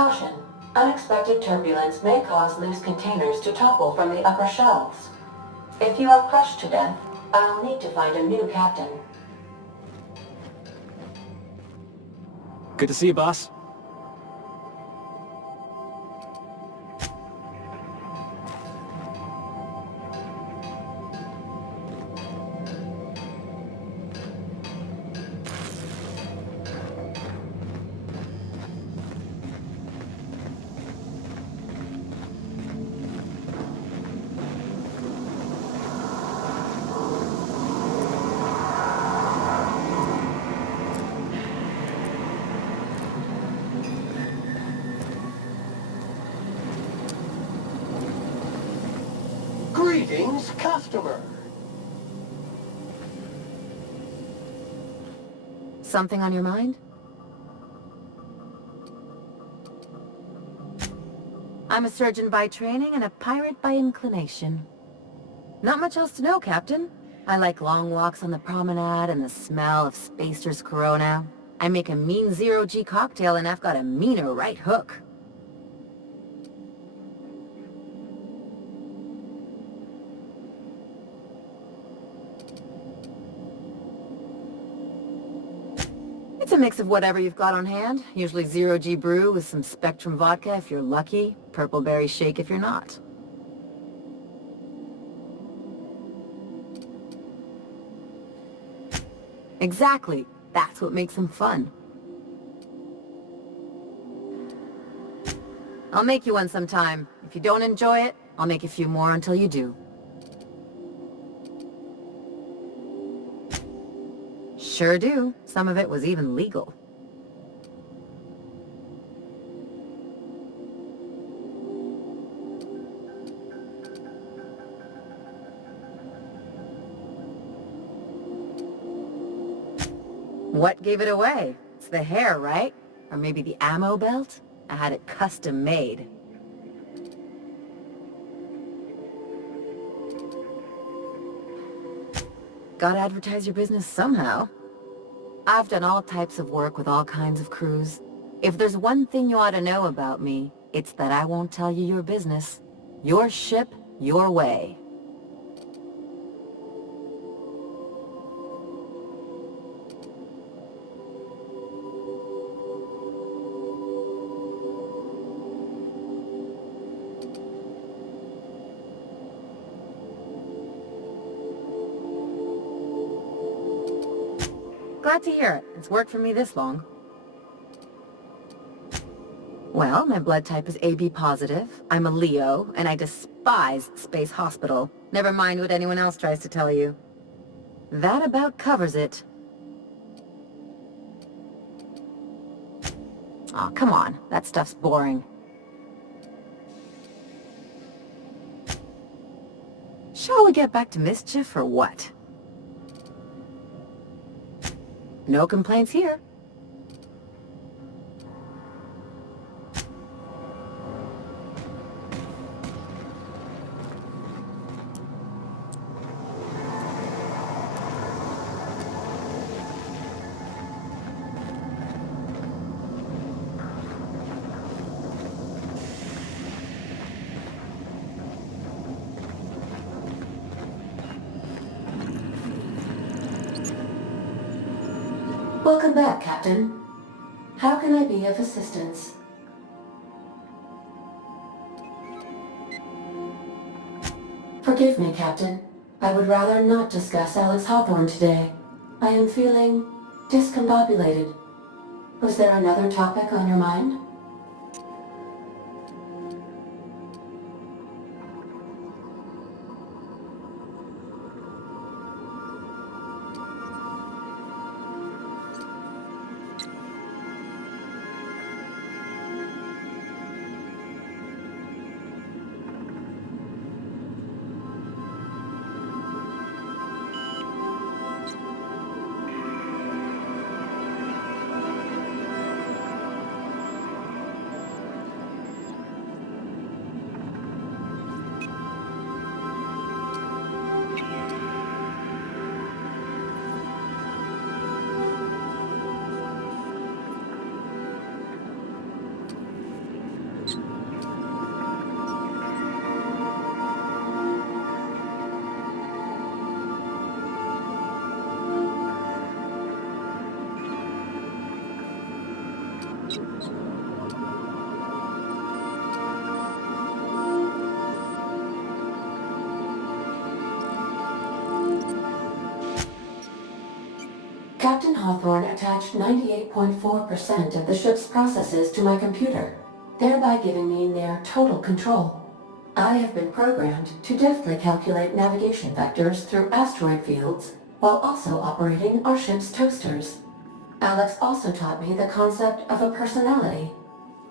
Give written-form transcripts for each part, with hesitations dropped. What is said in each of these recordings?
Caution. Unexpected turbulence may cause loose containers to topple from the upper shelves. If you are crushed to death, I'll need to find a new captain. Good to see you, boss. Greetings, customer. Something on your mind? I'm a surgeon by training and a pirate by inclination. Not much else to know, Captain. I like long walks on the promenade and the smell of Spacer's Corona. I make a mean zero-G cocktail and I've got a meaner right hook. It's a mix of whatever you've got on hand. Usually zero-G brew with some Spectrum vodka if you're lucky, purple berry shake if you're not. Exactly. That's what makes them fun. I'll make you one sometime. If you don't enjoy it, I'll make a few more until you do. Sure do. Some of it was even legal. What gave it away? It's the hair, right? Or maybe the ammo belt? I had it custom made. Gotta advertise your business somehow. I've done all types of work with all kinds of crews. If there's one thing you ought to know about me, it's that I won't tell you your business. Your ship, your way. Glad to hear it. It's worked for me this long. Well, my blood type is AB positive. I'm a Leo, and I despise Space Hospital. Never mind what anyone else tries to tell you. That about covers it. Aw, come on. That stuff's boring. Shall we get back to mischief, or what? No complaints here. Welcome back, Captain. How can I be of assistance? Forgive me, Captain. I would rather not discuss Alex Hawthorne today. I am feeling discombobulated. Was there another topic on your mind? Captain Hawthorne attached 98.4% of the ship's processes to my computer, thereby giving me near total control. I have been programmed to deftly calculate navigation vectors through asteroid fields, while also operating our ship's toasters. Alex also taught me the concept of a personality.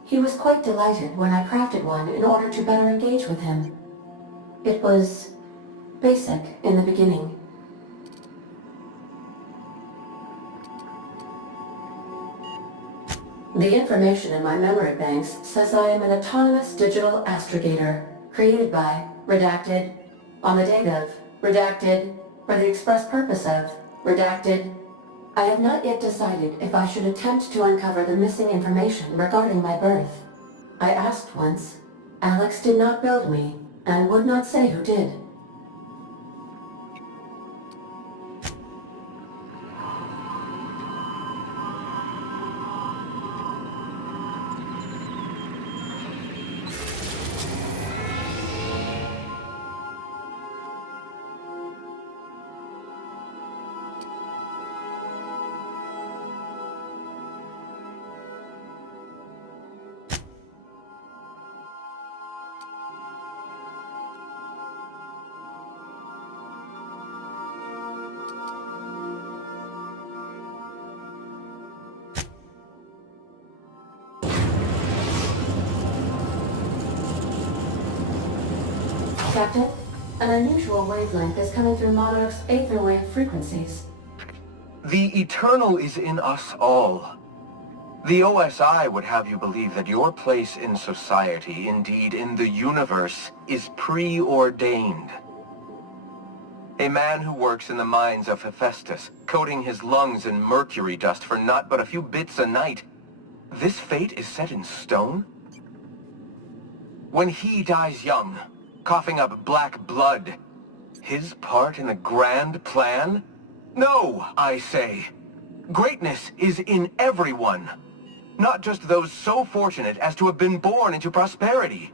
He was quite delighted when I crafted one in order to better engage with him. It was basic in the beginning. The information in my memory banks says I am an autonomous digital astrogator, created by, redacted, on the date of, redacted, for the express purpose of, redacted. I have not yet decided if I should attempt to uncover the missing information regarding my birth. I asked once. Alex did not build me, and would not say who did. Captain, an unusual wavelength is coming through Monarch's aether wave frequencies. The eternal is in us all. The OSI would have you believe that your place in society, indeed in the universe, is preordained. A man who works in the mines of Hephaestus, coating his lungs in mercury dust for not but a few bits a night. This fate is set in stone? When he dies young, coughing up black blood, his part in the grand plan? No, I say. Greatness is in everyone. Not just those so fortunate as to have been born into prosperity.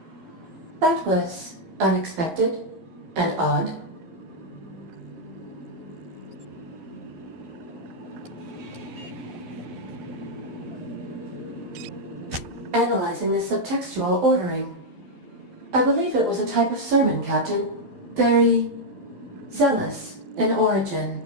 That was unexpected and odd. Analyzing the subtextual ordering. I believe it was a type of sermon, Captain. Very zealous in origin.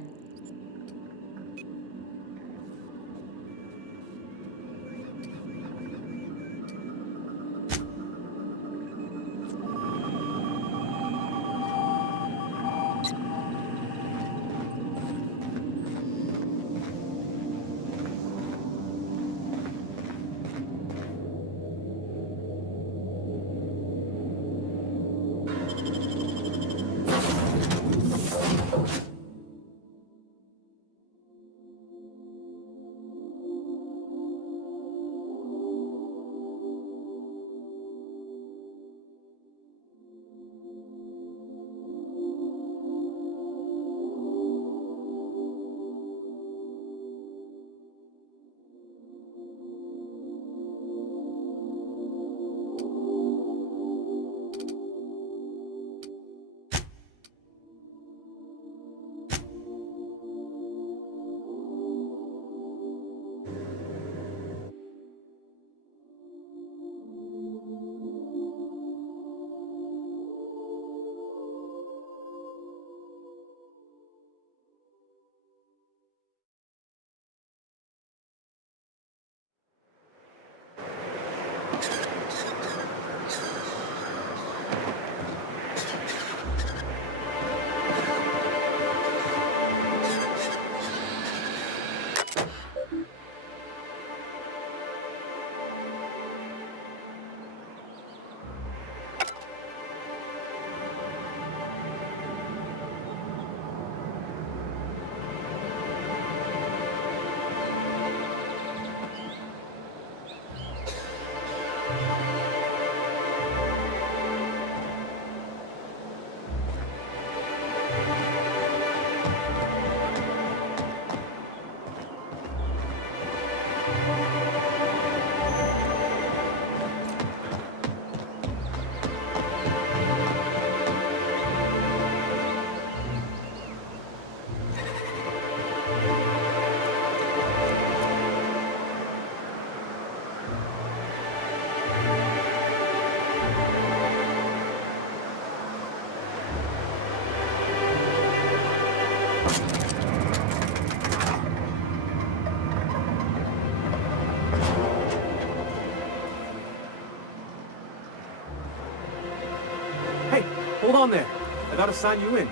Hey, hold on there. I gotta sign you in.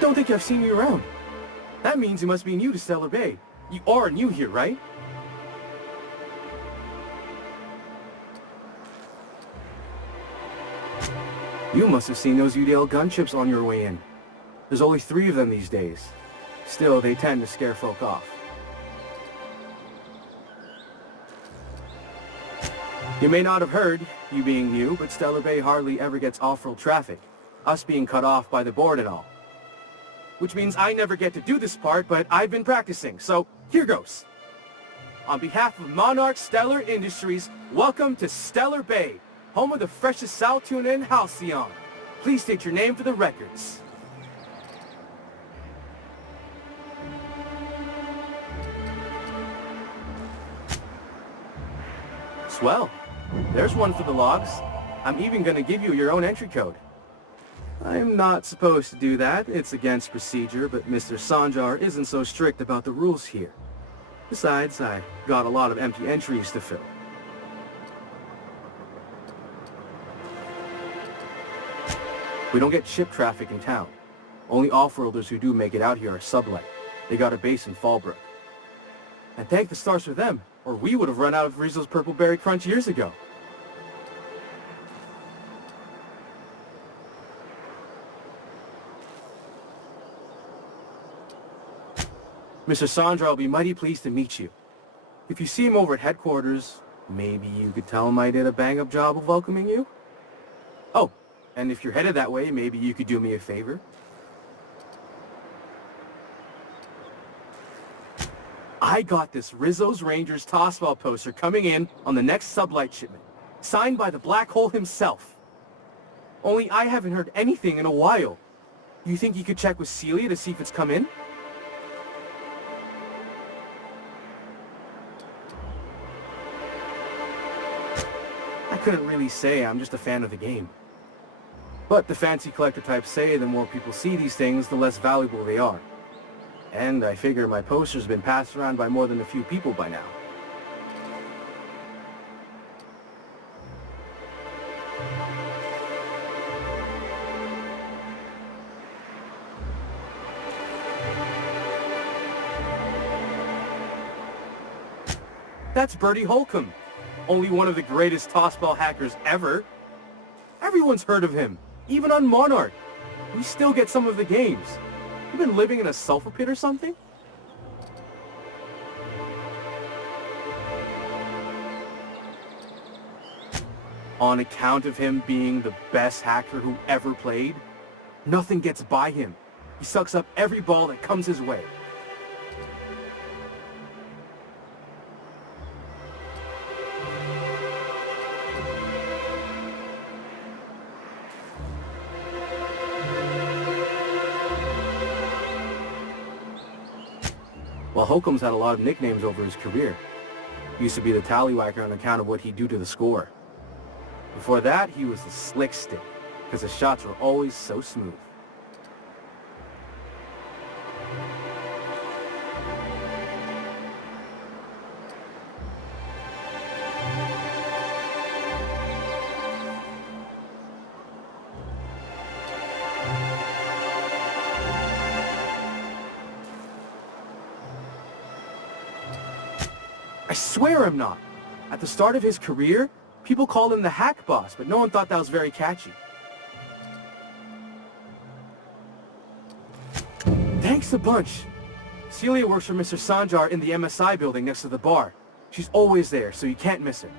Don't think I've seen you around. That means you must be new to Stellar Bay. You are new here, right? You must have seen those UDL gunships on your way in. There's only 3 of them these days. Still, they tend to scare folk off. You may not have heard, you being new, but Stellar Bay hardly ever gets off-road traffic, us being cut off by the board and all. Which means I never get to do this part, but I've been practicing, so here goes. On behalf of Monarch Stellar Industries, welcome to Stellar Bay, home of the freshest sal tuna in Halcyon. Please state your name for the records. Swell. There's one for the logs. I'm even gonna give you your own entry code. I'm not supposed to do that. It's against procedure, but Mr. Sanjar isn't so strict about the rules here. Besides, I got a lot of empty entries to fill. We don't get ship traffic in town. Only off-worlders who do make it out here are sublet. They got a base in Fallbrook. And thank the stars for them, or we would have run out of Rizzo's Purple Berry Crunch years ago. Mr. Sandra will be mighty pleased to meet you. If you see him over at headquarters, maybe you could tell him I did a bang-up job of welcoming you? Oh, and if you're headed that way, maybe you could do me a favor? I got this Rizzo's Rangers tossball poster coming in on the next sublight shipment, signed by the Black Hole himself. Only I haven't heard anything in a while. You think you could check with Celia to see if it's come in? I couldn't really say, I'm just a fan of the game. But the fancy collector types say the more people see these things, the less valuable they are. And I figure my poster's been passed around by more than a few people by now. That's Bertie Holcomb, only one of the greatest tossball hackers ever. Everyone's heard of him, even on Monarch. We still get some of the games. You been living in a sulfur pit or something? On account of him being the best hacker who ever played, nothing gets by him. He sucks up every ball that comes his way. Well, Holcomb's had a lot of nicknames over his career. He used to be the tallywhacker on account of what he'd do to the score. Before that, he was the slick stick, because his shots were always so smooth. I swear I'm not. At the start of his career, people called him the Hack Boss, but no one thought that was very catchy. Thanks a bunch. Celia works for Mr. Sanjar in the MSI building next to the bar. She's always there, so you can't miss her.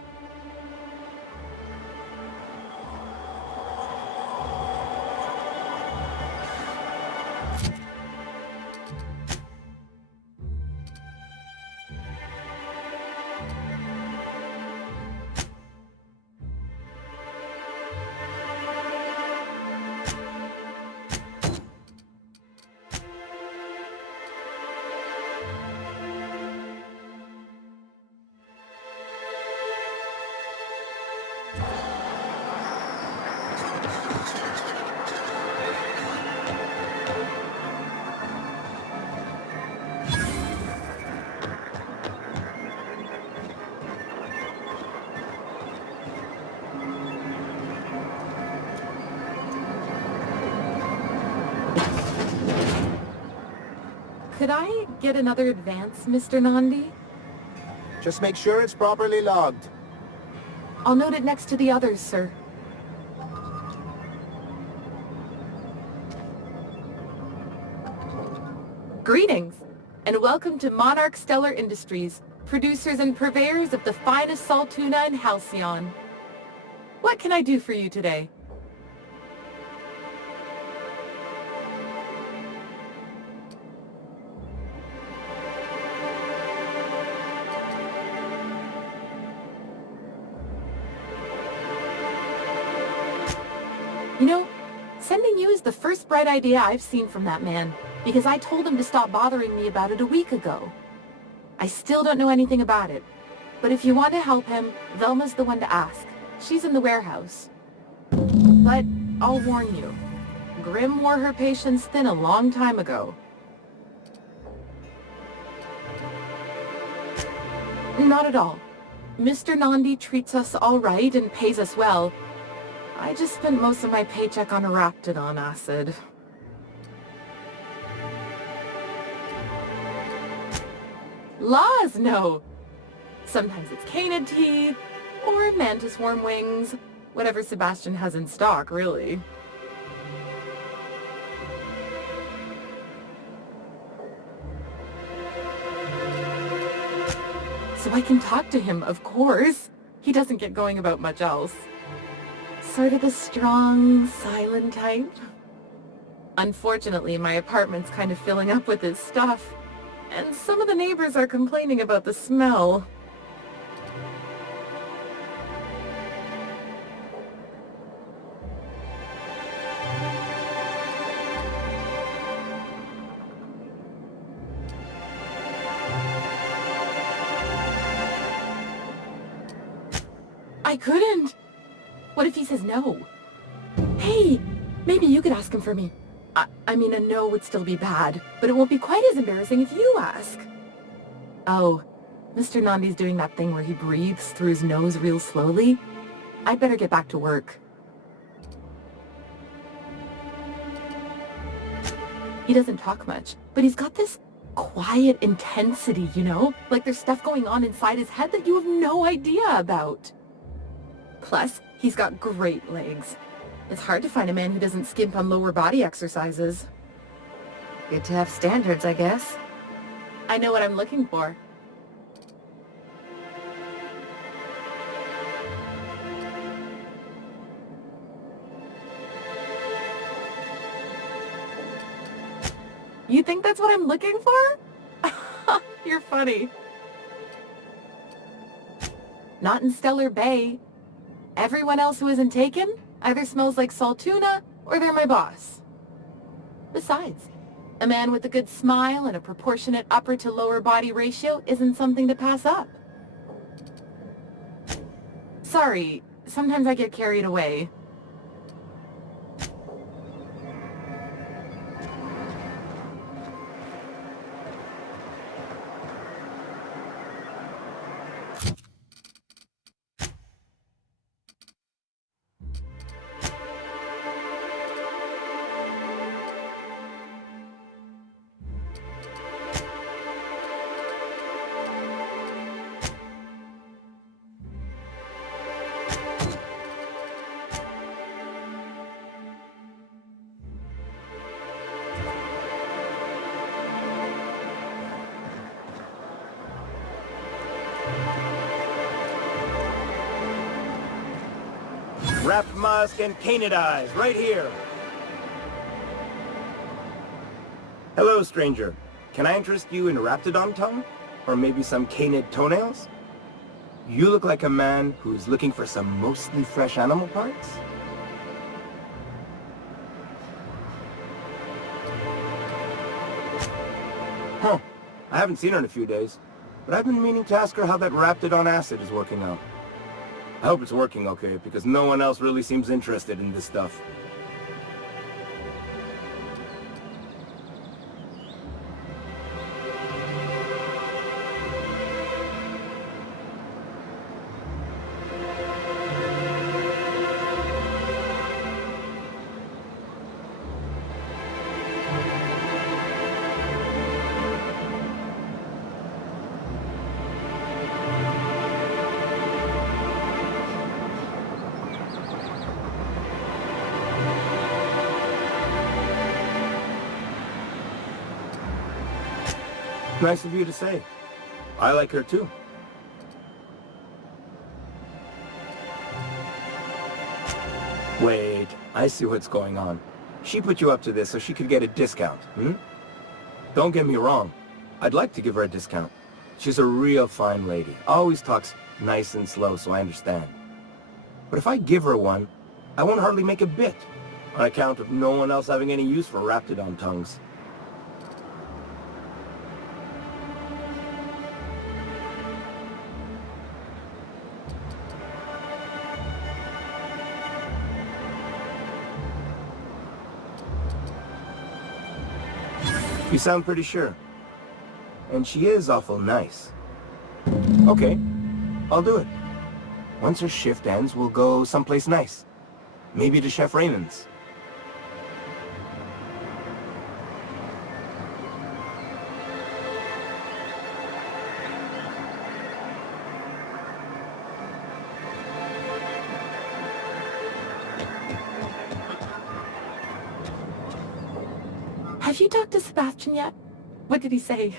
Could I get another advance, Mr. Nandi? Just make sure it's properly logged. I'll note it next to the others, sir. Greetings, and welcome to Monarch Stellar Industries, producers and purveyors of the finest salt tuna in Halcyon. What can I do for you today? You know, sending you is the first bright idea I've seen from that man, because I told him to stop bothering me about it a week ago. I still don't know anything about it, but if you want to help him, Velma's the one to ask. She's in the warehouse. But I'll warn you, Grimm wore her patience thin a long time ago. Not at all. Mr. Nandi treats us all right and pays us well. I just spent most of my paycheck on Raptidon acid. Laws, no! Sometimes it's canid teeth, or mantis worm wings, whatever Sebastian has in stock, really. So I can talk to him, of course. He doesn't get going about much else. Sort of the strong, silent type. Unfortunately, my apartment's kind of filling up with his stuff, and some of the neighbors are complaining about the smell. I couldn't! What if he says no? Hey, maybe you could ask him for me. I mean, a no would still be bad, but it won't be quite as embarrassing if you ask. Oh, Mr. Nandi's doing that thing where he breathes through his nose real slowly. I'd better get back to work. He doesn't talk much, but he's got this quiet intensity, you know? Like there's stuff going on inside his head that you have no idea about. Plus, he's got great legs. It's hard to find a man who doesn't skimp on lower body exercises. Good to have standards, I guess. I know what I'm looking for. You think that's what I'm looking for? You're funny. Not in Stellar Bay. Everyone else who isn't taken either smells like salt tuna or they're my boss. Besides, a man with a good smile and a proportionate upper to lower body ratio isn't something to pass up. Sorry, sometimes I get carried away. Wrapped musk and canid eyes, right here. Hello, stranger. Can I interest you in Raptidon tongue? Or maybe some canid toenails? You look like a man who's looking for some mostly fresh animal parts? Huh. I haven't seen her in a few days, but I've been meaning to ask her how that Raptidon acid is working out. I hope it's working okay, because no one else really seems interested in this stuff. Nice of you to say. I like her too. Wait, I see what's going on. She put you up to this so she could get a discount, hmm? Don't get me wrong. I'd like to give her a discount. She's a real fine lady. Always talks nice and slow, so I understand. But if I give her one, I won't hardly make a bit, on account of no one else having any use for raptidon tongues. You sound pretty sure. And she is awful nice. Okay, I'll do it. Once her shift ends, we'll go someplace nice. Maybe to Chef Raymond's. Have you talked to Sebastian yet? What did he say?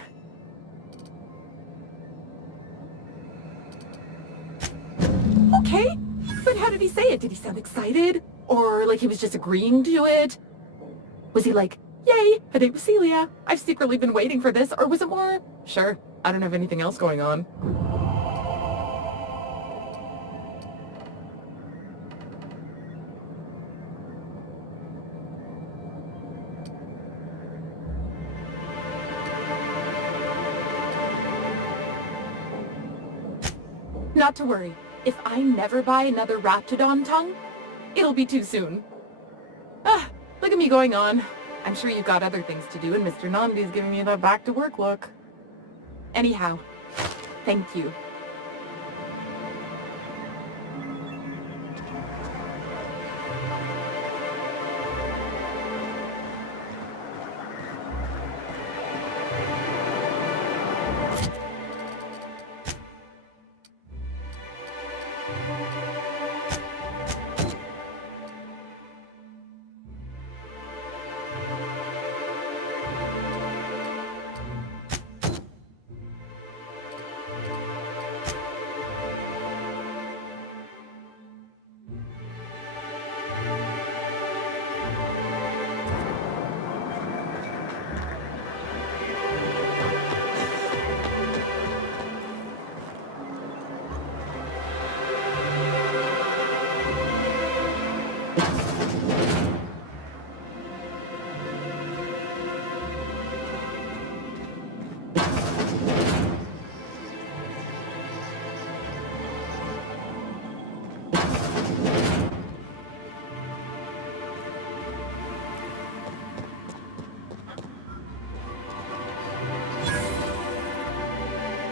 Okay, but how did he say it? Did he sound excited? Or like he was just agreeing to it? Was he like, yay, a date with Celia. I've secretly been waiting for this. Or was it more, sure, I don't have anything else going on. Not to worry. If I never buy another raptidon tongue, it'll be too soon. Ah, look at me going on. I'm sure you've got other things to do, and Mr. Nandi's giving me that back-to-work look. Anyhow, thank you.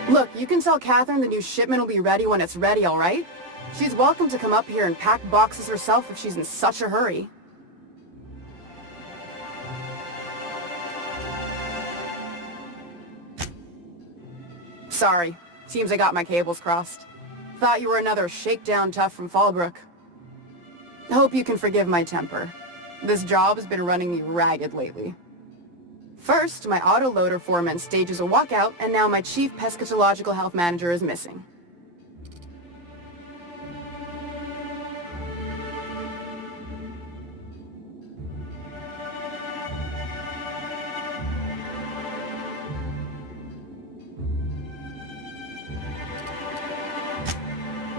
Look, you can tell Catherine the new shipment will be ready when it's ready, all right? She's welcome to come up here and pack boxes herself if she's in such a hurry. Sorry. Seems I got my cables crossed. Thought you were another shakedown tough from Fallbrook. Hope you can forgive my temper. This job has been running me ragged lately. First, my autoloader foreman stages a walkout, and now my chief pescatological health manager is missing.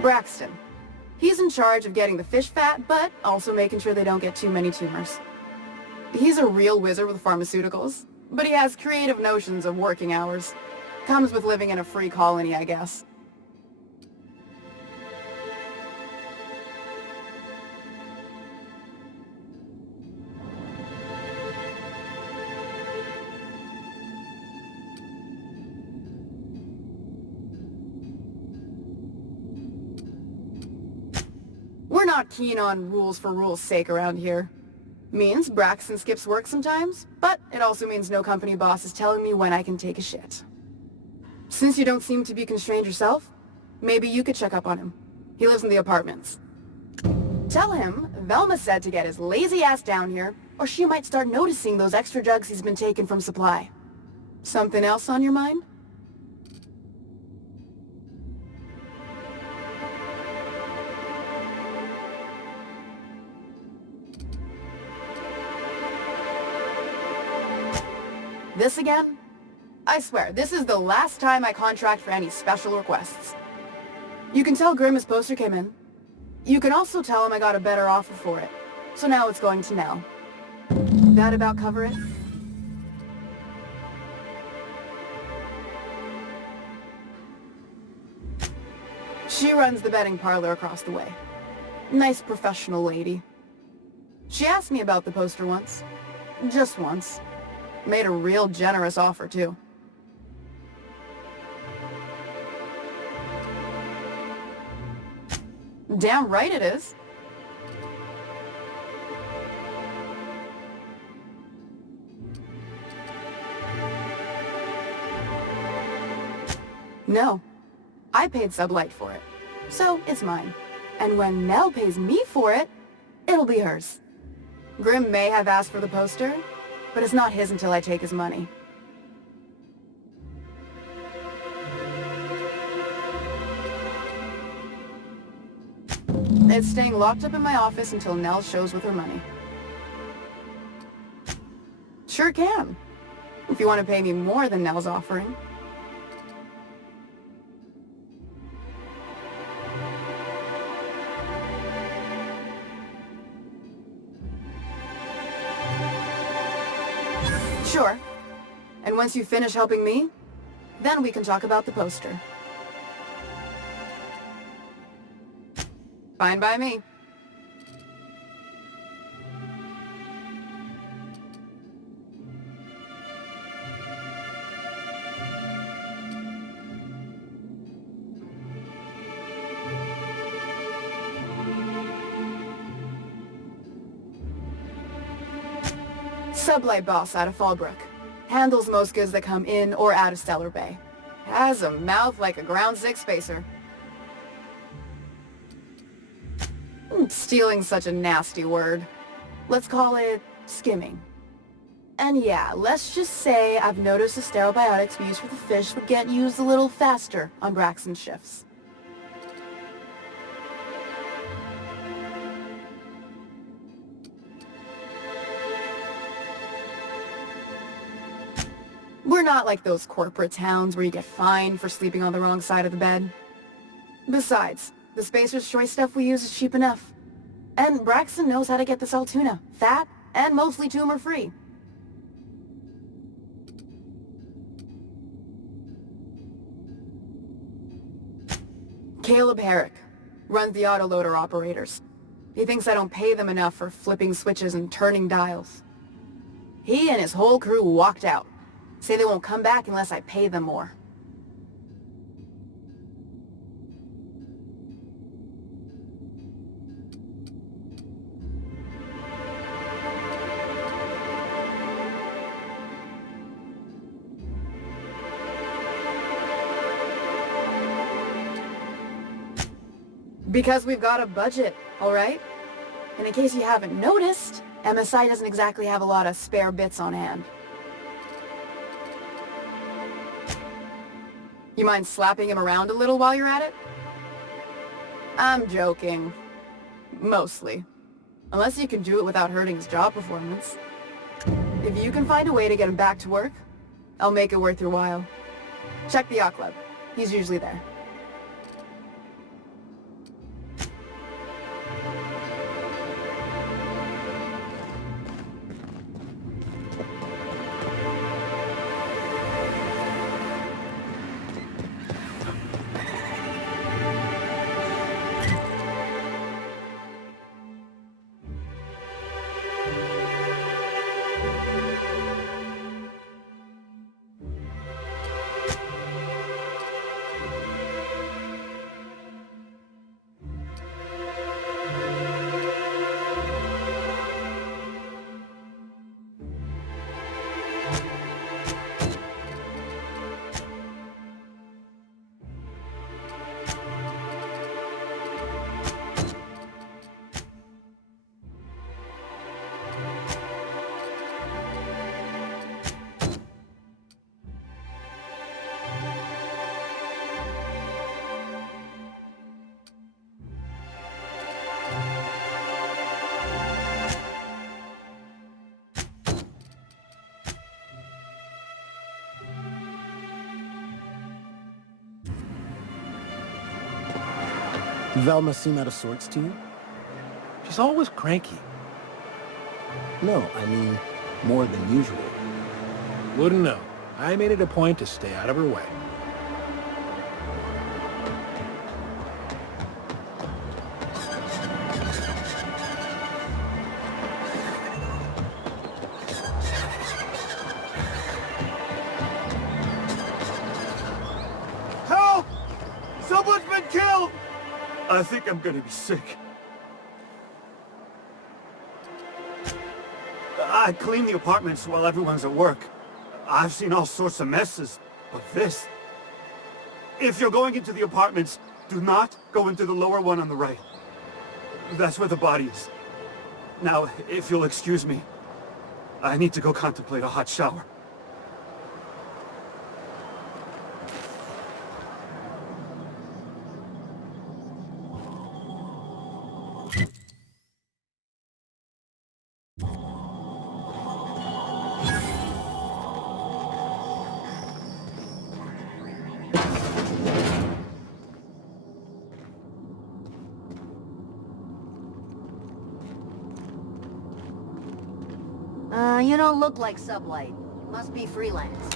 Braxton. He's in charge of getting the fish fat, but also making sure they don't get too many tumors. He's a real wizard with pharmaceuticals, but he has creative notions of working hours. Comes with living in a free colony, I guess. We're not keen on rules for rules' sake around here. Means Braxton skips work sometimes, but it also means no company boss is telling me when I can take a shit. Since you don't seem to be constrained yourself, maybe you could check up on him. He lives in the apartments. Tell him Velma said to get his lazy ass down here, or she might start noticing those extra drugs he's been taking from supply. Something else on your mind? This again? I swear, this is the last time I contract for any special requests. You can tell Grimm his poster came in. You can also tell him I got a better offer for it. So now it's going to Nell. That about cover it? She runs the betting parlor across the way. Nice professional lady. She asked me about the poster once. Just once. Made a real generous offer, too. Damn right it is. No. I paid Sublight for it. So, it's mine. And when Nell pays me for it, it'll be hers. Grimm may have asked for the poster, but it's not his until I take his money. It's staying locked up in my office until Nell shows with her money. Sure can. If you want to pay me more than Nell's offering. Sure. And once you finish helping me, then we can talk about the poster. Fine by me. Sublight boss out of Fallbrook. Handles most goods that come in or out of Stellar Bay. Has a mouth like a Ground 6 spacer. Stealing's such a nasty word. Let's call it skimming. And yeah, let's just say I've noticed the stereobiotics we use for the fish would get used a little faster on Braxton's shifts. We're not like those corporate towns where you get fined for sleeping on the wrong side of the bed. Besides, the Spacer's Choice stuff we use is cheap enough. And Braxton knows how to get this Altoona, fat and mostly tumor-free. Caleb Herrick runs the autoloader operators. He thinks I don't pay them enough for flipping switches and turning dials. He and his whole crew walked out. Say they won't come back unless I pay them more. Because we've got a budget, all right? And in case you haven't noticed, MSI doesn't exactly have a lot of spare bits on hand. You mind slapping him around a little while you're at it? I'm joking. Mostly. Unless you can do it without hurting his job performance. If you can find a way to get him back to work, I'll make it worth your while. Check the yacht club. He's usually there. Velma seem out of sorts to you? She's always cranky. No, I mean more than usual. Wouldn't know. I made it a point to stay out of her way. Help! Someone's been killed! I think I'm gonna be sick. I clean the apartments while everyone's at work. I've seen all sorts of messes, but this... If you're going into the apartments, do not go into the lower one on the right. That's where the body is. Now, if you'll excuse me, I need to go contemplate a hot shower. You don't look like Sublight. Must be freelance.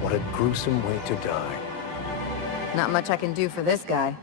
What a gruesome way to die. Not much I can do for this guy.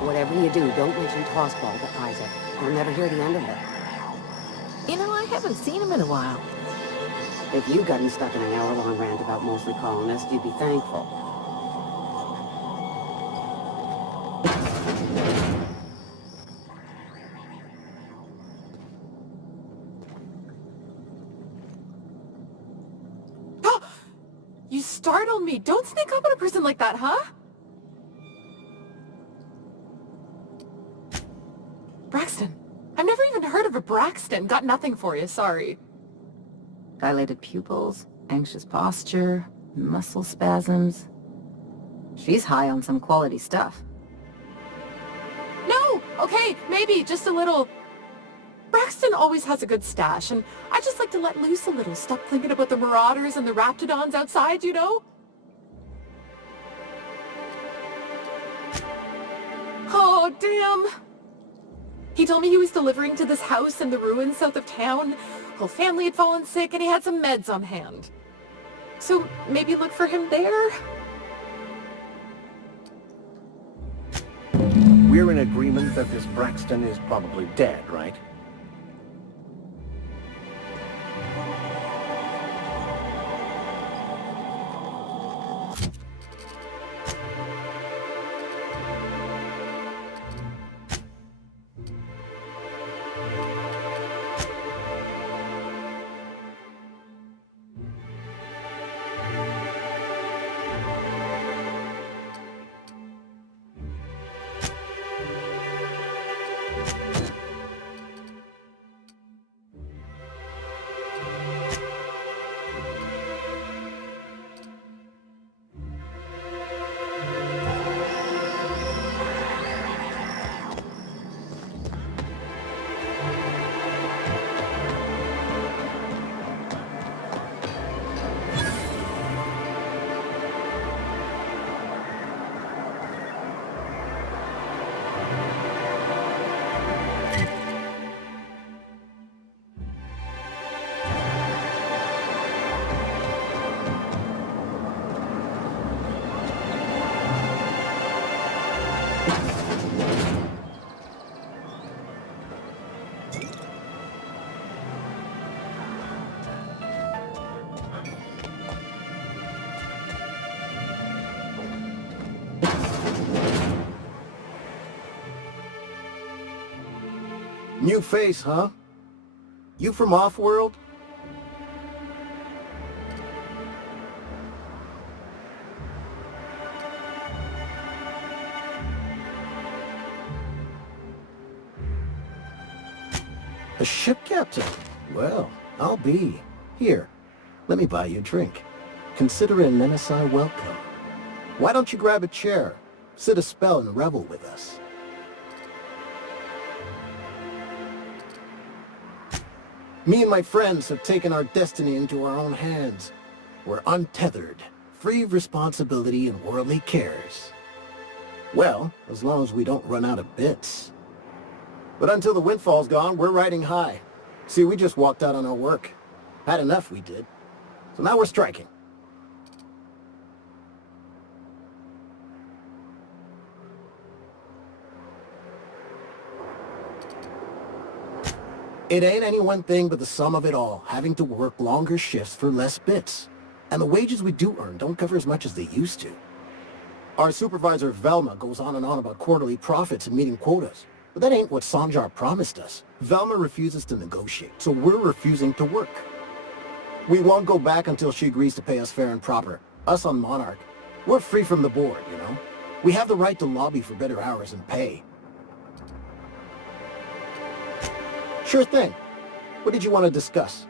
Whatever you do, don't mention tossball to Isaac. He'll never hear the end of it. You know, I haven't seen him in a while. If you'd gotten stuck in an hour-long rant about mostly colonists, you'd be thankful. You startled me. Don't sneak up on a person like that, huh? Braxton. I've never even heard of a Braxton. Got nothing for you, sorry. Dilated pupils, anxious posture, muscle spasms. She's high on some quality stuff. No! Okay, maybe, just a little... Braxton always has a good stash, and I just like to let loose a little. Stop thinking about the marauders and the raptidons outside, you know? Oh, damn! He told me he was delivering to this house in the ruins south of town. Whole family had fallen sick and he had some meds on hand. So maybe look for him there? We're in agreement that this Braxton is probably dead, right? New face, huh? You from off-world? A ship captain? Well, I'll be. Here, let me buy you a drink. Consider it an NSI welcome. Why don't you grab a chair, sit a spell and revel with us? Me and my friends have taken our destiny into our own hands. We're untethered, free of responsibility and worldly cares. Well, as long as we don't run out of bits. But until the windfall's gone, we're riding high. See, we just walked out on our work. Had enough, we did. So now we're striking. It ain't any one thing but the sum of it all, having to work longer shifts for less bits. And the wages we do earn don't cover as much as they used to. Our supervisor Velma goes on and on about quarterly profits and meeting quotas. But that ain't what Sanjar promised us. Velma refuses to negotiate, so we're refusing to work. We won't go back until she agrees to pay us fair and proper. Us on Monarch. We're free from the board, you know? We have the right to lobby for better hours and pay. Sure thing. What did you want to discuss?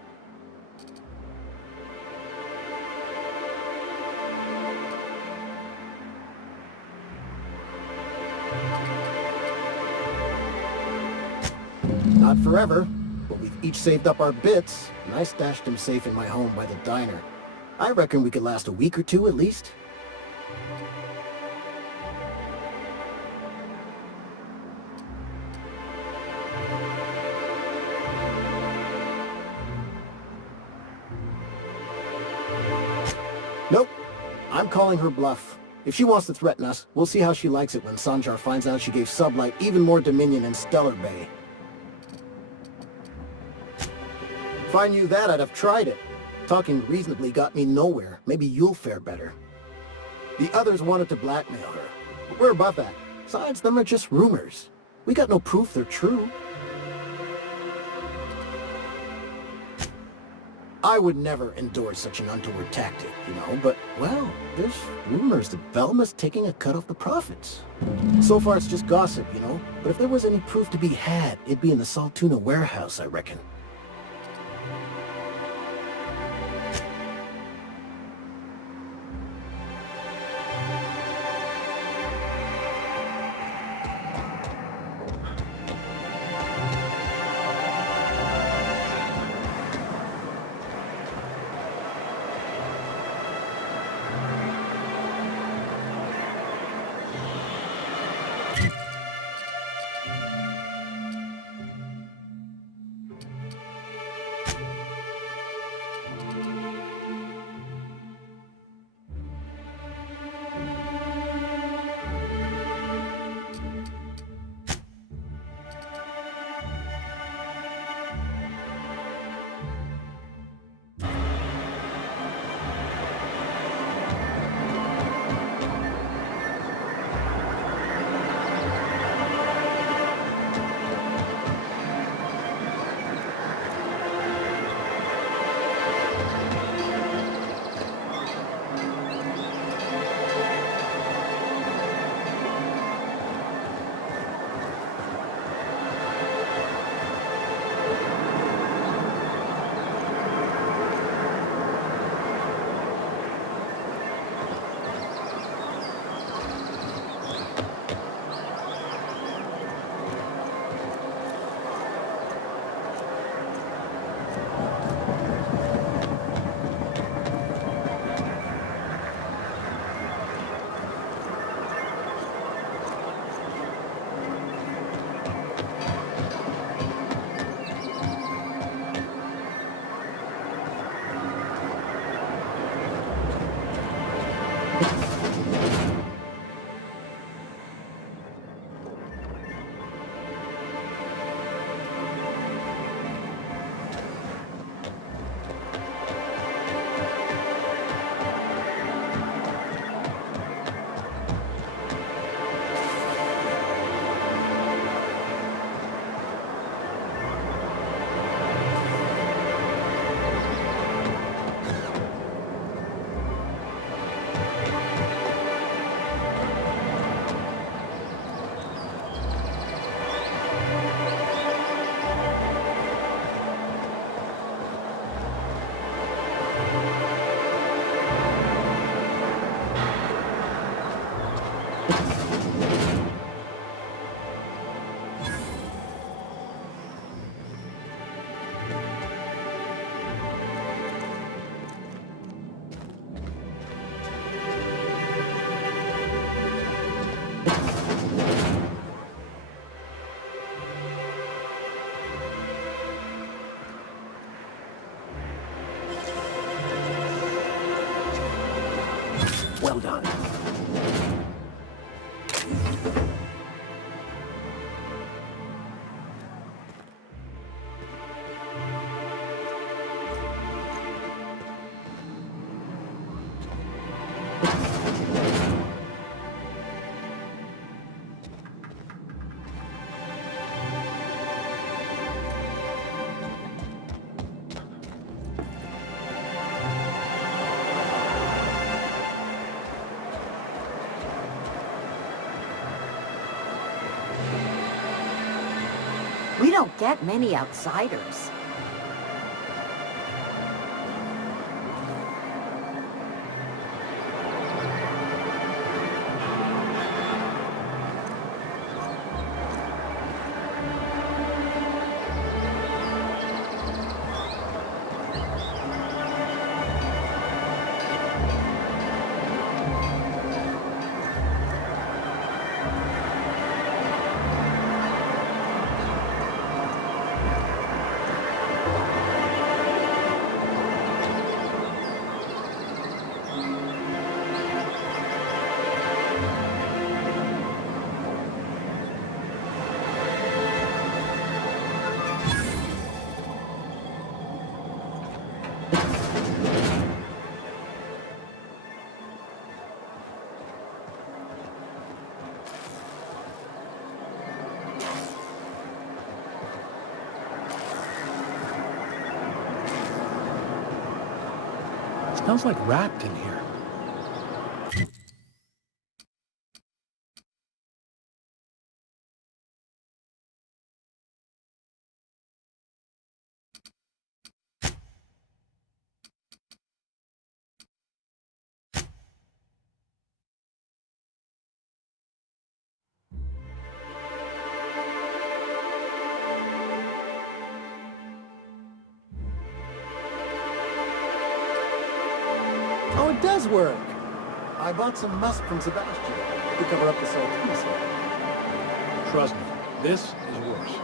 Not forever, but we've each saved up our bits, and I stashed them safe in my home by the diner. I reckon we could last a week or two at least. Nope. I'm calling her bluff. If she wants to threaten us, we'll see how she likes it when Sanjar finds out she gave Sublight even more dominion in Stellar Bay. If I knew that, I'd have tried it. Talking reasonably got me nowhere. Maybe you'll fare better. The others wanted to blackmail her. But we're above that. Besides, them are just rumors. We got no proof they're true. I would never endorse such an untoward tactic, you know, but, well, there's rumors that Velma's taking a cut off the profits. So far it's just gossip, you know, but if there was any proof to be had, it'd be in the Saltuna warehouse, I reckon. Well done. We don't get many outsiders. Smells like wrapped in here. Oh, it does work. I bought some musk from Sebastьяna to cover up the saltiness. Trust me, this is worse.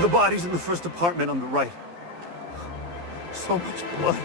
The body's in the first apartment on the right. So much blood.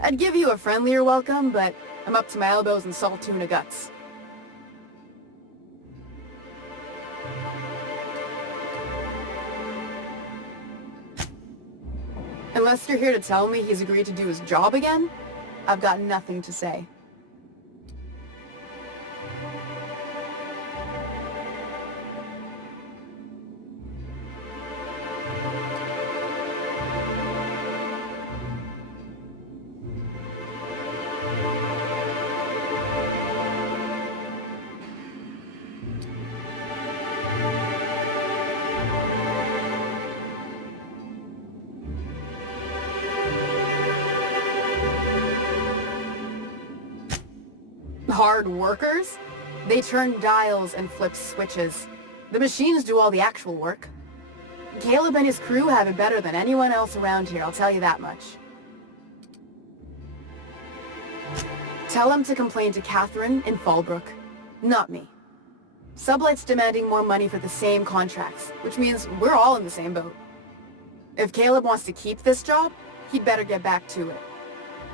I'd give you a friendlier welcome, but I'm up to my elbows in salt tuna guts. Unless you're here to tell me he's agreed to do his job again, I've got nothing to say. Hard workers? They turn dials and flip switches. The machines do all the actual work. Caleb and his crew have it better than anyone else around here, I'll tell you that much. Tell him to complain to Catherine in Fallbrook, not me. Sublight's demanding more money for the same contracts, which means we're all in the same boat. If Caleb wants to keep this job, he'd better get back to it.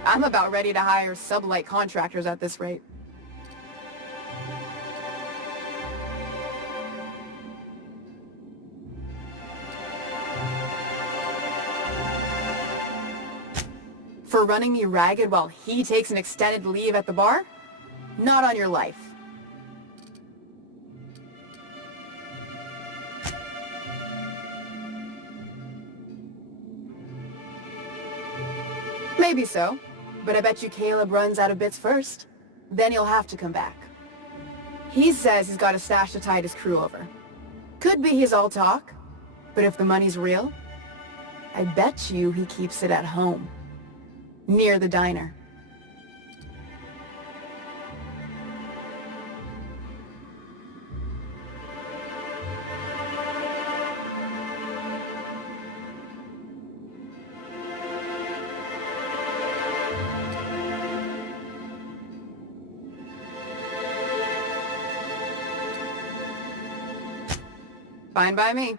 I'm about ready to hire Sublight contractors at this rate. For running me ragged while he takes an extended leave at the bar? Not on your life. Maybe so, but I bet you Caleb runs out of bits first. Then he'll have to come back. He says he's got a stash to tide his crew over. Could be he's all talk, but if the money's real, I bet you he keeps it at home. Near the diner. Fine by me.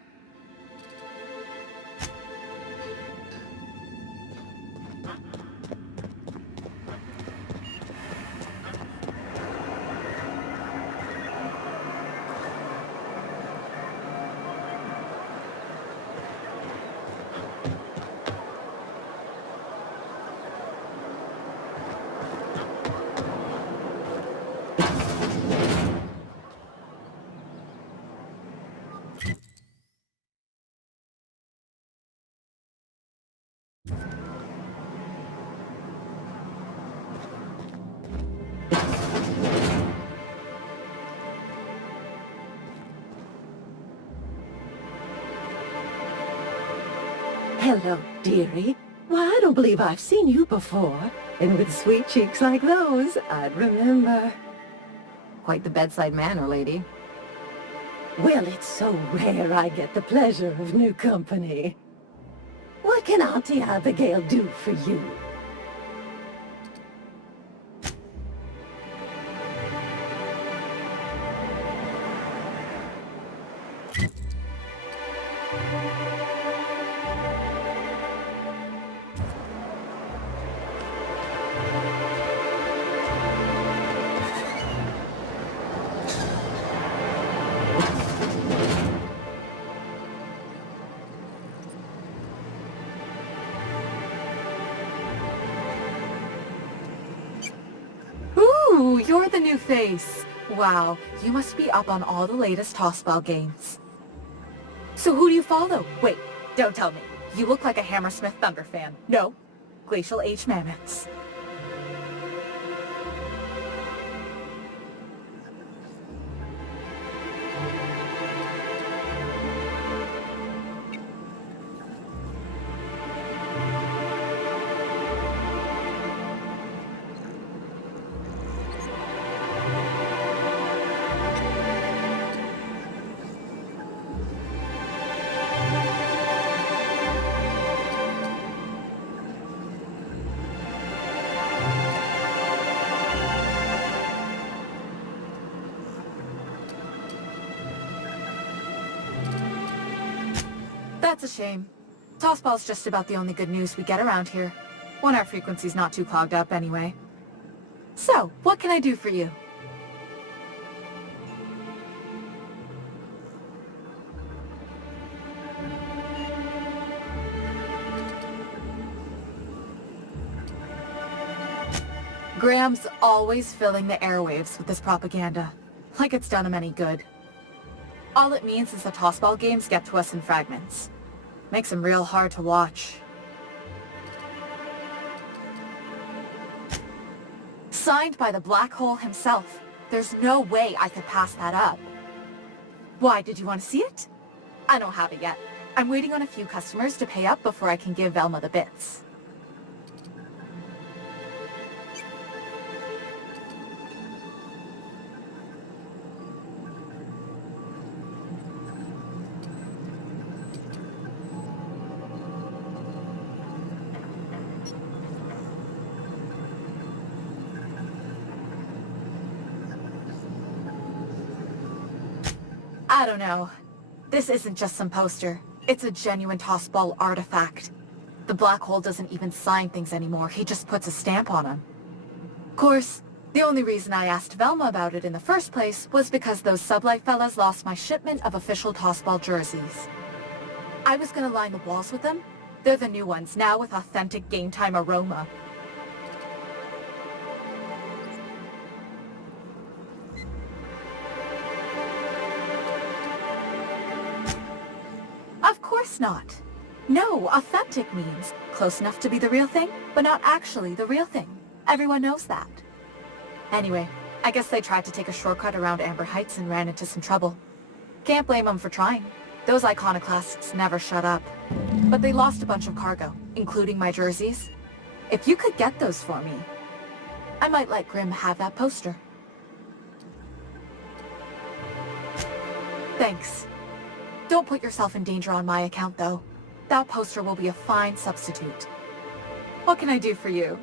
Hello, dearie. Why, I don't believe I've seen you before. And with sweet cheeks like those, I'd remember. Quite the bedside manner, lady. Well, it's so rare I get the pleasure of new company. What can Auntie Abigail do for you? Ooh, you're the new face. Wow, you must be up on all the latest tossball games. So who do you follow? Wait, don't tell me. You look like a Hammersmith Thunder fan. No, Glacial H Mammoths. That's a shame. Tossball's just about the only good news we get around here. when our frequency's not too clogged up anyway. So, what can I do for you? Graham's always filling the airwaves with this propaganda, like it's done him any good. All it means is the tossball games get to us in fragments. Makes them real hard to watch. Signed by the black hole himself. There's no way I could pass that up. Why, did you want to see it? I don't have it yet. I'm waiting on a few customers to pay up before I can give Velma the bits. I don't know. This isn't just some poster. It's a genuine tossball artifact. The black hole doesn't even sign things anymore. He just puts a stamp on them. Of course, the only reason I asked Velma about it in the first place was because those sublight fellas lost my shipment of official tossball jerseys. I was gonna line the walls with them. They're the new ones, now with authentic game time aroma. Of course not. No, authentic means close enough to be the real thing, but not actually the real thing. Everyone knows that. Anyway, I guess they tried to take a shortcut around Amber Heights and ran into some trouble. Can't blame them for trying. Those iconoclasts never shut up. But they lost a bunch of cargo, including my jerseys. If you could get those for me, I might let Grimm have that poster. Thanks. Don't put yourself in danger on my account, though. That poster will be a fine substitute. What can I do for you?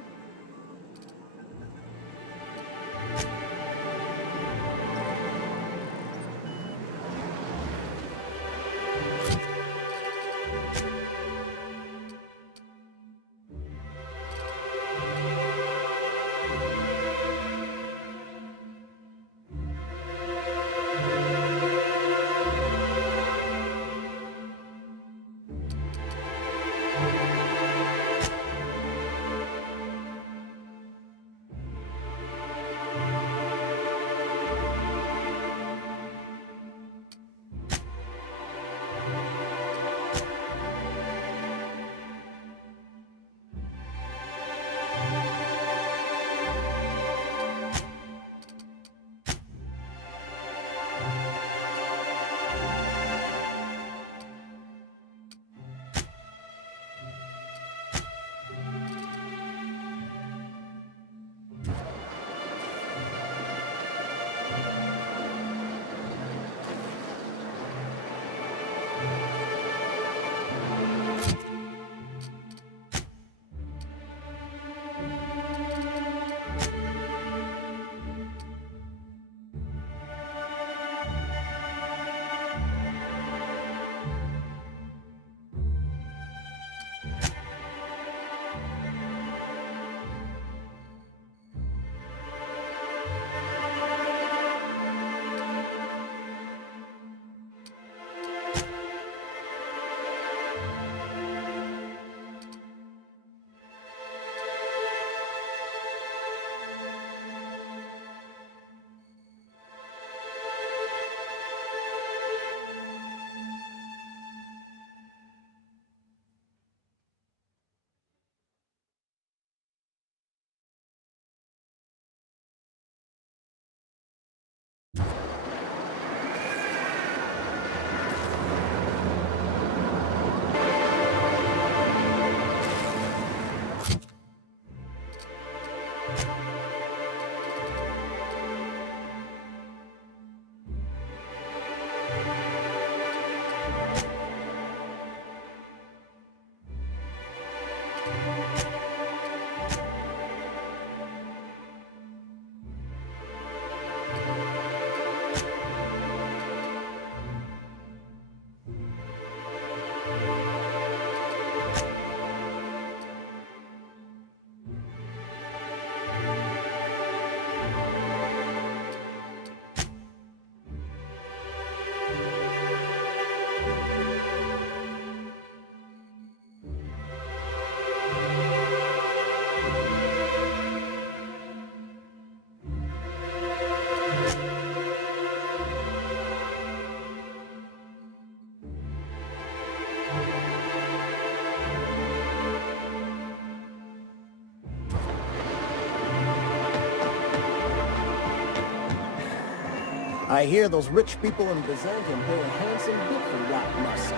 I hear those rich people in Byzantium pay a handsome bit for rot musk.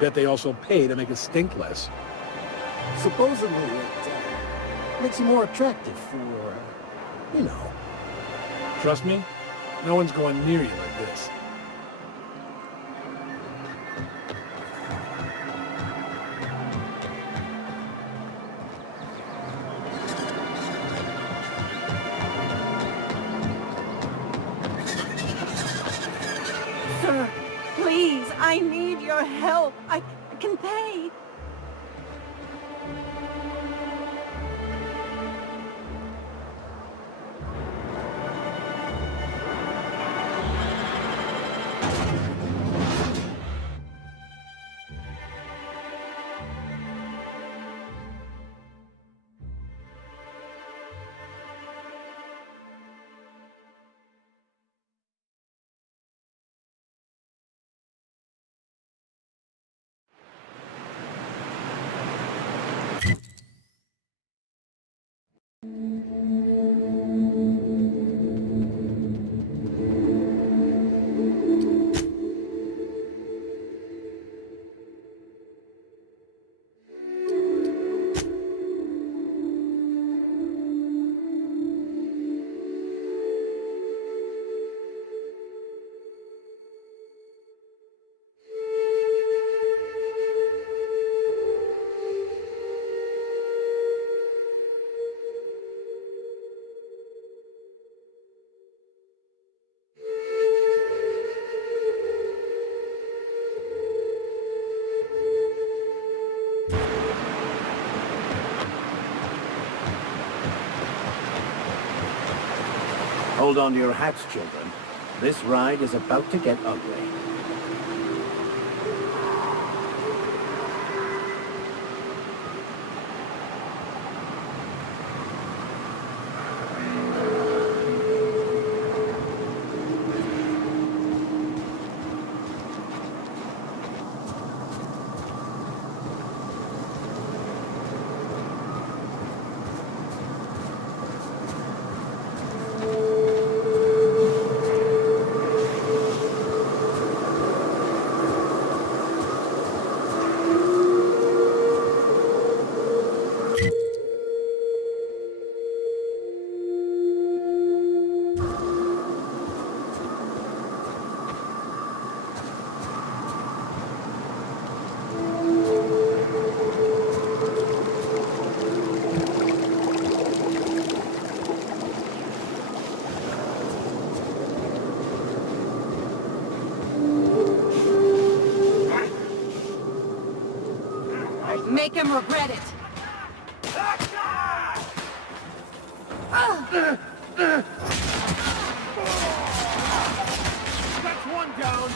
Bet they also pay to make it stink less. Supposedly, it makes you more attractive for, you know. Trust me, no one's going near you like this. Sir, please, I need your help. I can pay. Hold on to your hats, children. This ride is about to get ugly. Make him regret it. That's one down.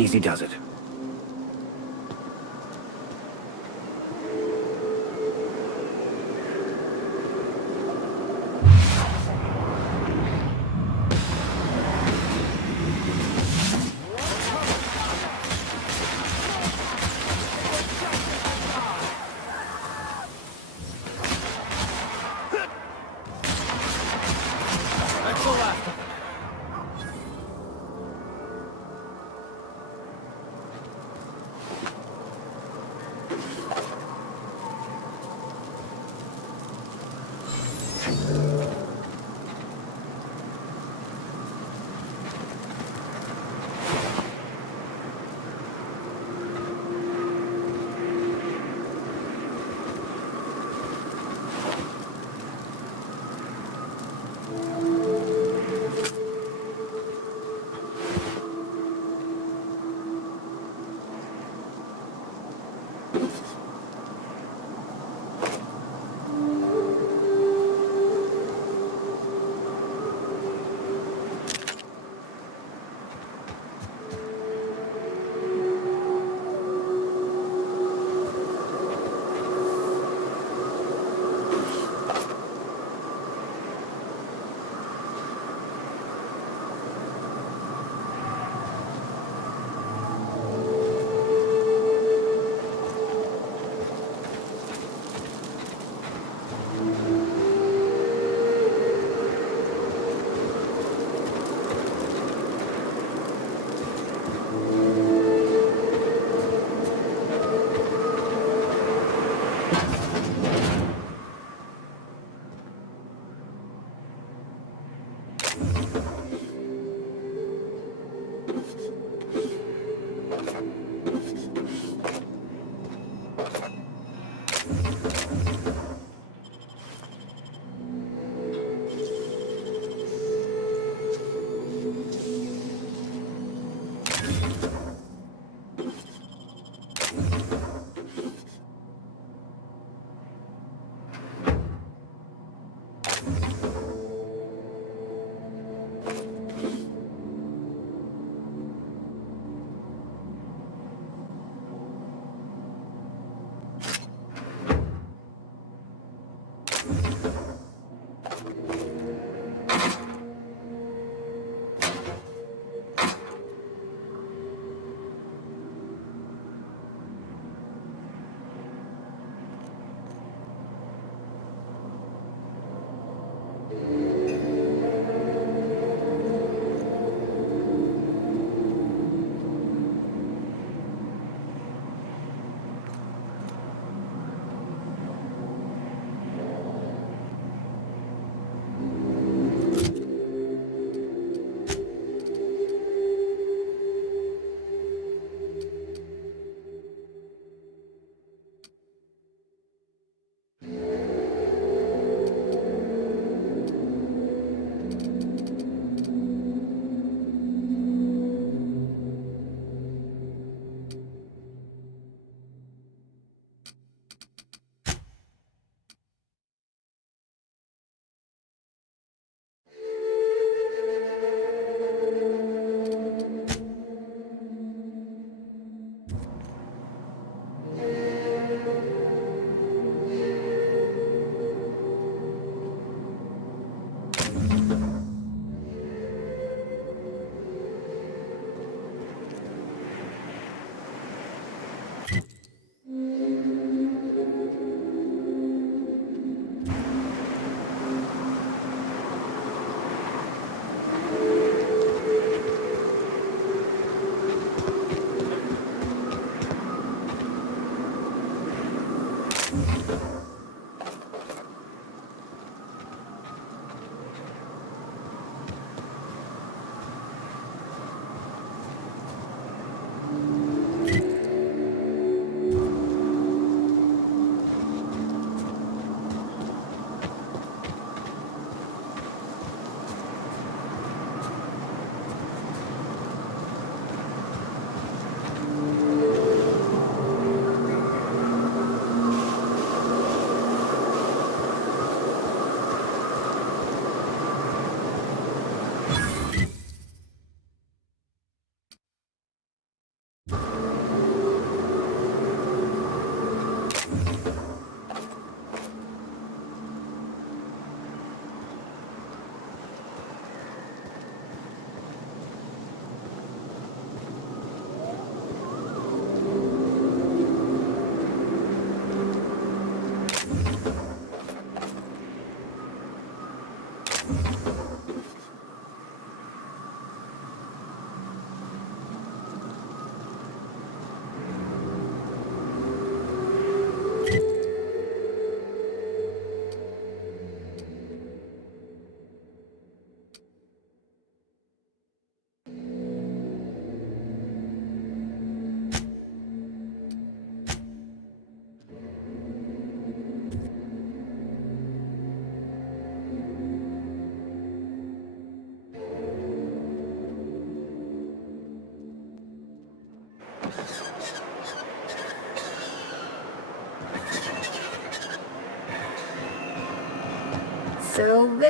Easy does it.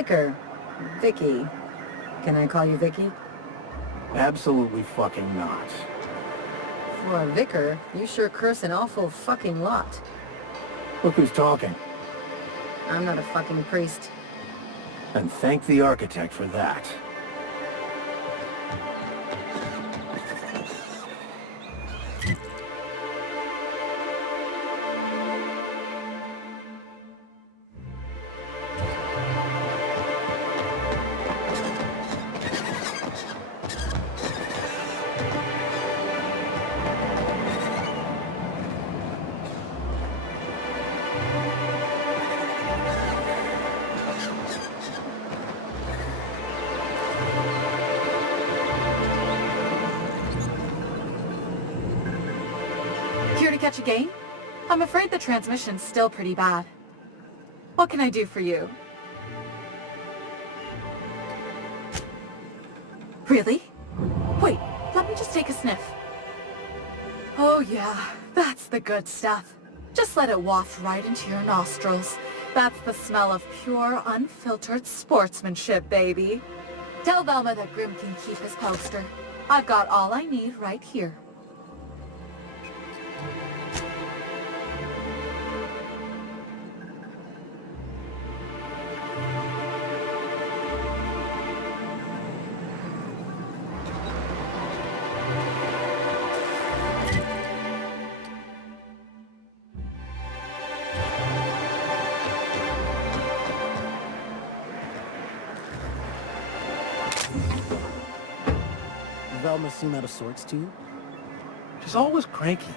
Vicar. Vicky. Can I call you Vicky? Absolutely fucking not. For a vicar, you sure curse an awful fucking lot. Look who's talking. I'm not a fucking priest. And thank the architect for that. Here to catch a game? I'm afraid the transmission's still pretty bad. What can I do for you? Really? Wait, let me just take a sniff. Oh yeah, that's the good stuff. Just let it waft right into your nostrils. That's the smell of pure, unfiltered sportsmanship, baby. Tell Velma that Grim can keep his poster. I've got all I need right here. Velma seem out of sorts to you? She's always cranky.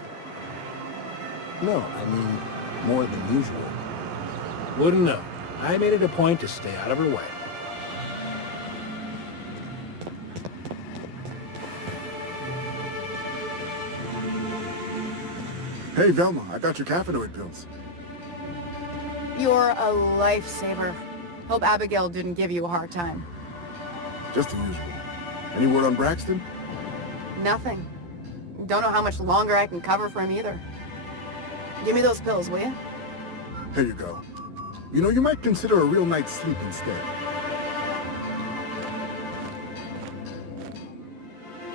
No, I mean, more than usual. Wouldn't know. I made it a point to stay out of her way. Hey, Velma, I got your caffeinoid pills. You're a lifesaver. Hope Abigail didn't give you a hard time. Just the usual. Any word on Braxton? Nothing. Don't know how much longer I can cover for him either. Give me those pills, will you? Here you go. You know, you might consider a real night's sleep instead.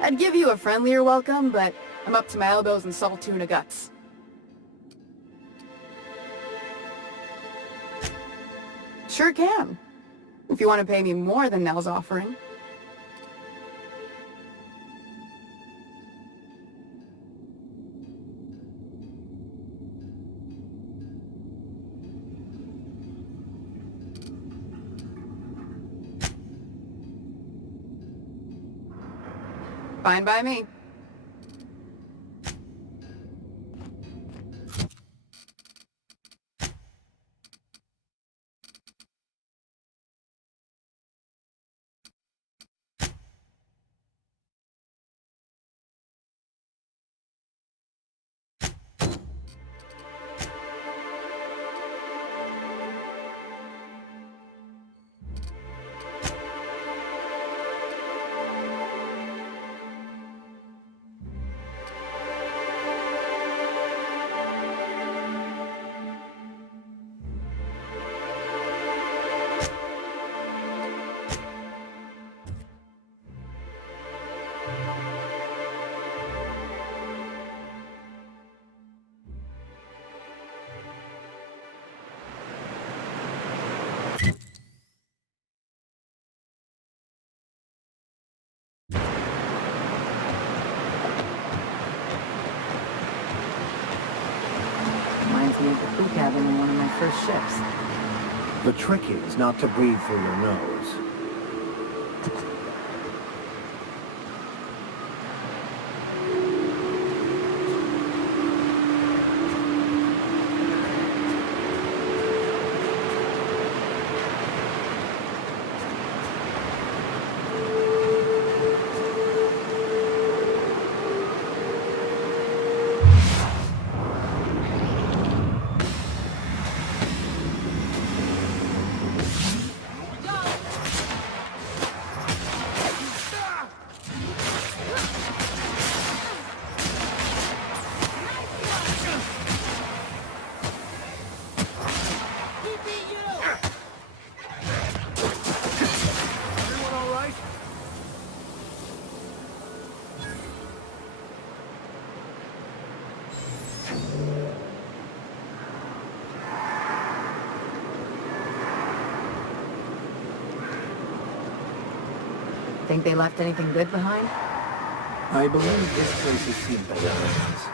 I'd give you a friendlier welcome, but I'm up to my elbows in salt tuna guts. Sure can. If you want to pay me more than Nell's offering. Fine by me. Reminds me of the crew cabin in one of my first ships. The trick is not to breathe through your nose. Think they left anything good behind? I believe this place has seen better days.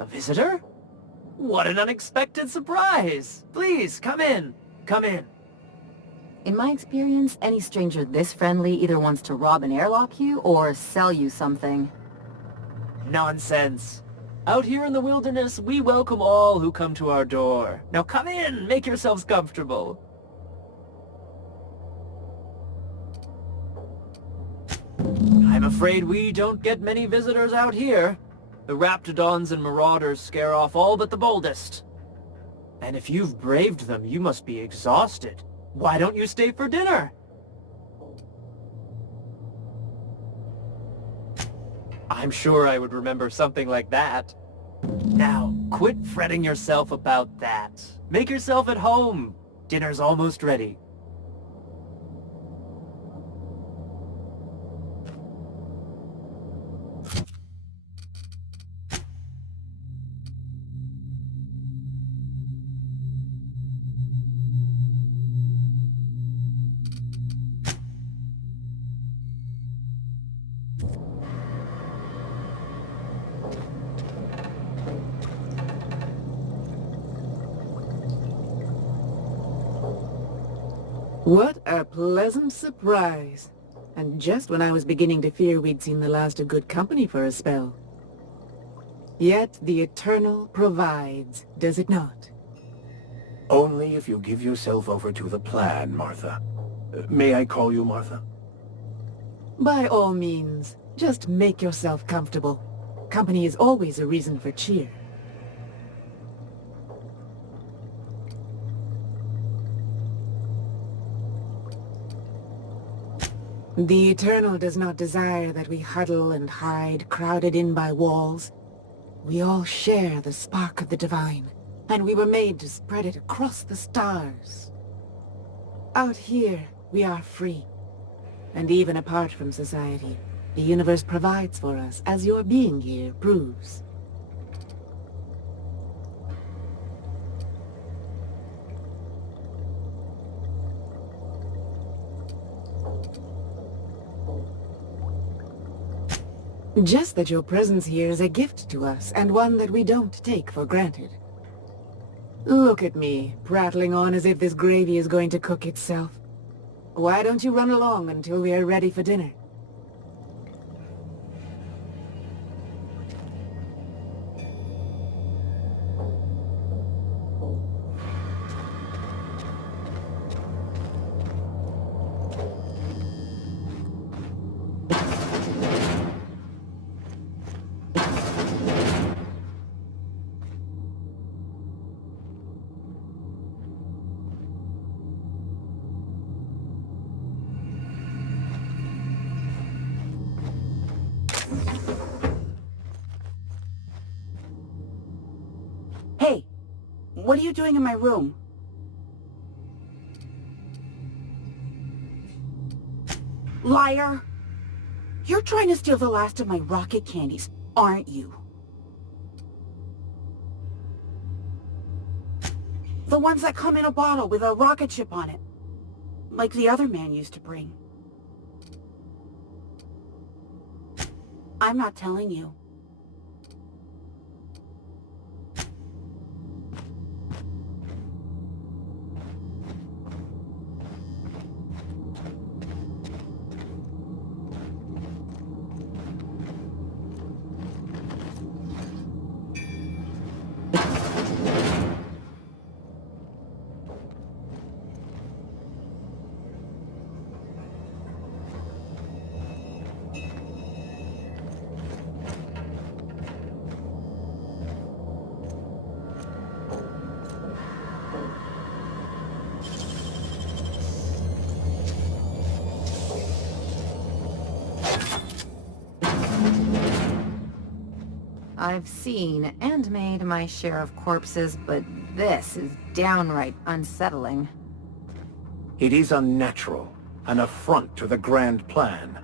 A visitor? What an unexpected surprise! Please, come in. Come in. In my experience, any stranger this friendly either wants to rob and airlock you or sell you something. Nonsense. Out here in the wilderness, we welcome all who come to our door. Now come in, make yourselves comfortable. I'm afraid we don't get many visitors out here. The raptidons and marauders scare off all but the boldest. And if you've braved them, you must be exhausted. Why don't you stay for dinner? I'm sure I would remember something like that. Now, quit fretting yourself about that. Make yourself at home. Dinner's almost ready. What a pleasant surprise. And just when I was beginning to fear we'd seen the last of good company for a spell. Yet the Eternal provides, does it not? Only if you give yourself over to the plan, Martha. May I call you Martha? By all means, just make yourself comfortable. Company is always a reason for cheer. The Eternal does not desire that we huddle and hide, crowded in by walls. We all share the spark of the divine, and we were made to spread it across the stars. Out here, we are free. And even apart from society, the universe provides for us, as your being here proves. Just that your presence here is a gift to us, and one that we don't take for granted. Look at me, prattling on as if this gravy is going to cook itself. Why don't you run along until we are ready for dinner? Hey, what are you doing in my room? Liar! You're trying to steal the last of my rocket candies, aren't you? The ones that come in a bottle with a rocket ship on it. Like the other man used to bring. I'm not telling you. I've seen and made my share of corpses, but this is downright unsettling. It is unnatural, an affront to the grand plan.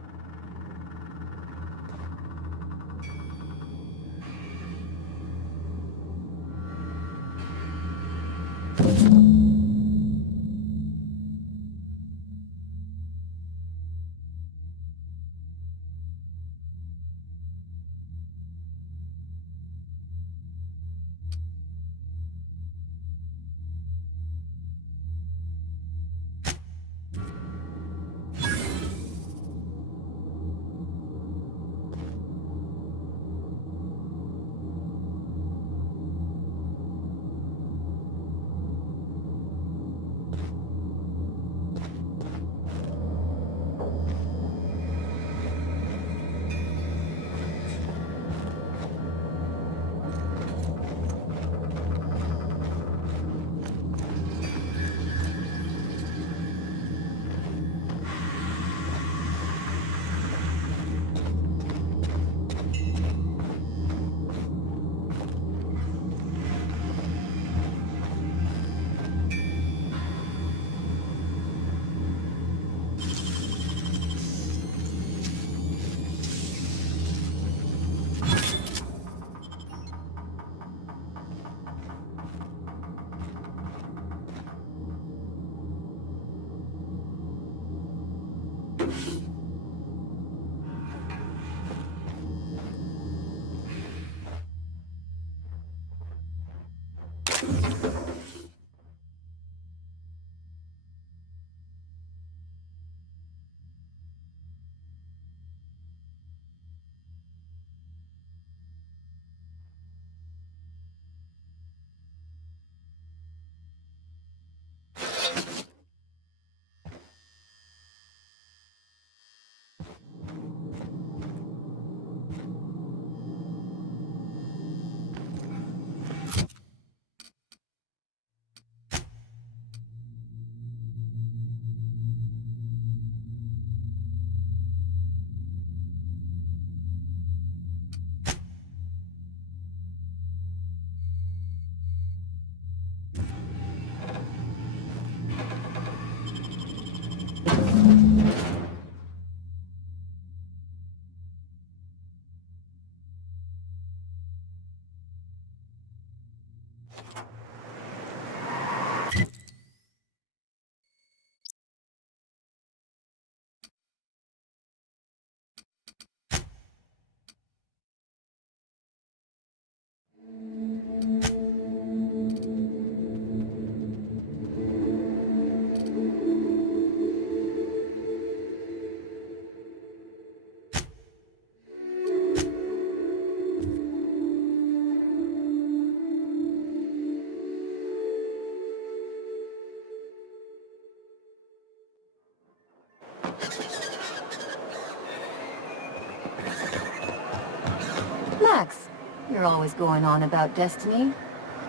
Max, you're always going on about destiny.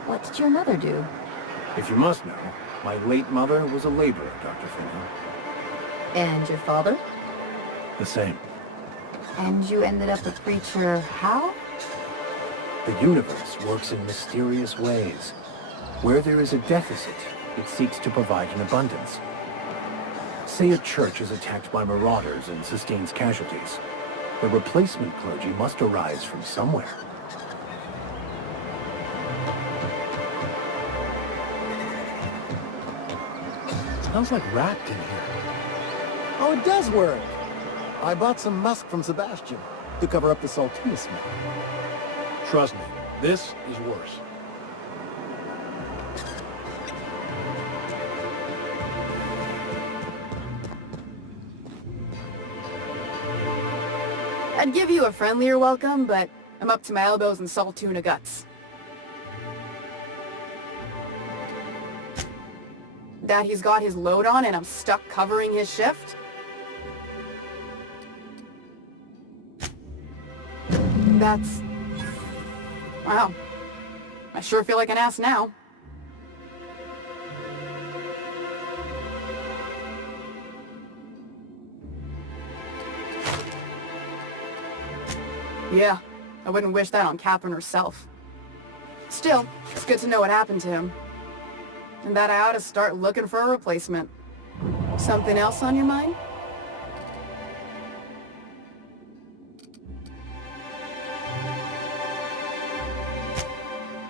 What did your mother do? If you must know, my late mother was a laborer, Dr. Finley. And your father? The same. And you ended up a preacher how? The universe works in mysterious ways. Where there is a deficit, it seeks to provide an abundance. Say a church is attacked by marauders and sustains casualties. The replacement clergy must arise from somewhere. Smells like wrapped in here. Oh, it does work. I bought some musk from Sebastьяна. to cover up the saltine smell. Trust me, this is worse. I'd give you a friendlier welcome, but I'm up to my elbows in salt tuna guts. That he's got his load on and I'm stuck covering his shift? That's... wow. I sure feel like an ass now. Yeah, I wouldn't wish that on Catherine herself. Still, it's good to know what happened to him. And that I ought to start looking for a replacement. Something else on your mind?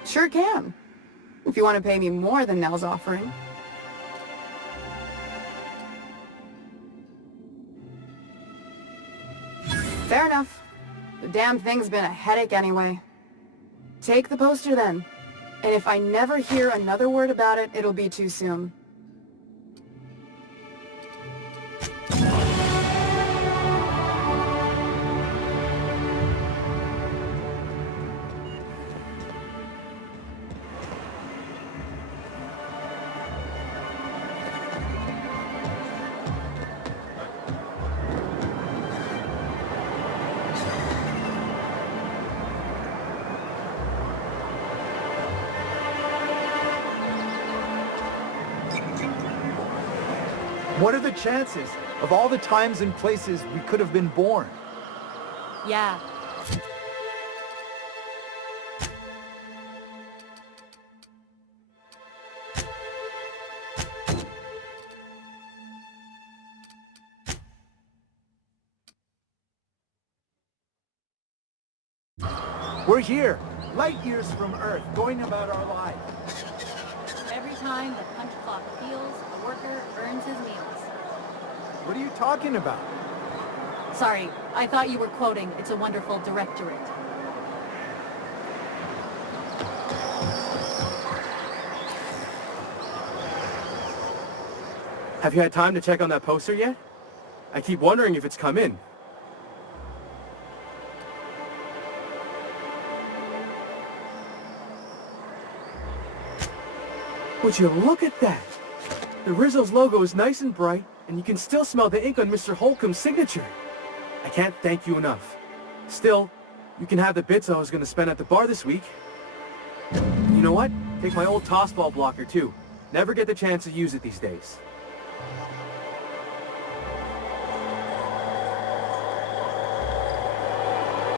Sure can. If you want to pay me more than Nell's offering. Fair enough. The damn thing's been a headache anyway. Take the poster then. And if I never hear another word about it, it'll be too soon. What are the chances of all the times and places we could have been born? Yeah. We're here, light years from Earth, going about our lives. Every time the punch clock peals, a worker earns his meals. What are you talking about? Sorry, I thought you were quoting It's a Wonderful Directorate. Have you had time to check on that poster yet? I keep wondering if it's come in. Would you look at that? The Rizzo's logo is nice and bright, and you can still smell the ink on Mr. Holcomb's signature. I can't thank you enough. Still, you can have the bits I was going to spend at the bar this week. You know what? Take my old tossball blocker too. Never get the chance to use it these days.